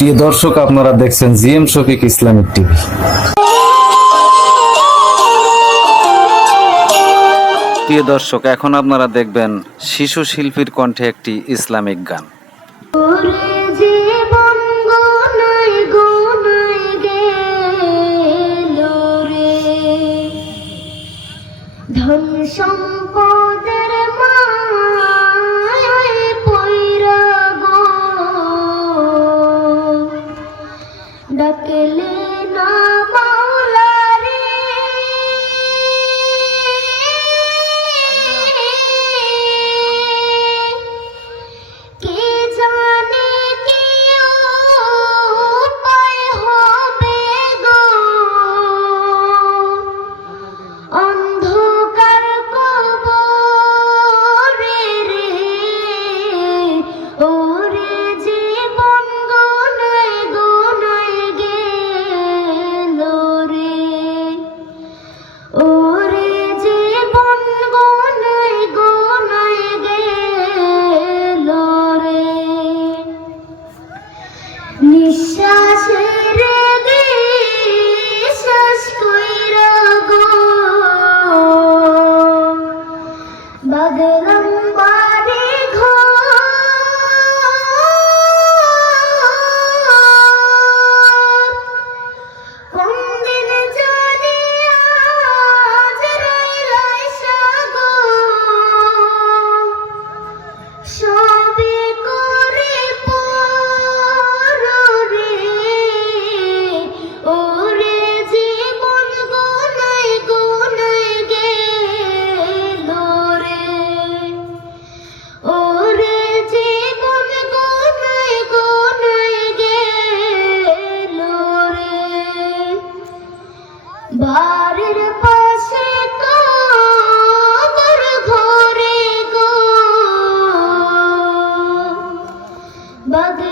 প্রিয় দর্শক, আপনারা দেখছেন জিএম শফিক ইসলামিক টিভি। প্রিয় দর্শক, এখন আপনারা দেখবেন শিশু শিল্পীর কণ্ঠে একটি ইসলামিক গান। ধন সম্পদের মায় ডাকলে না Agaram. Bazı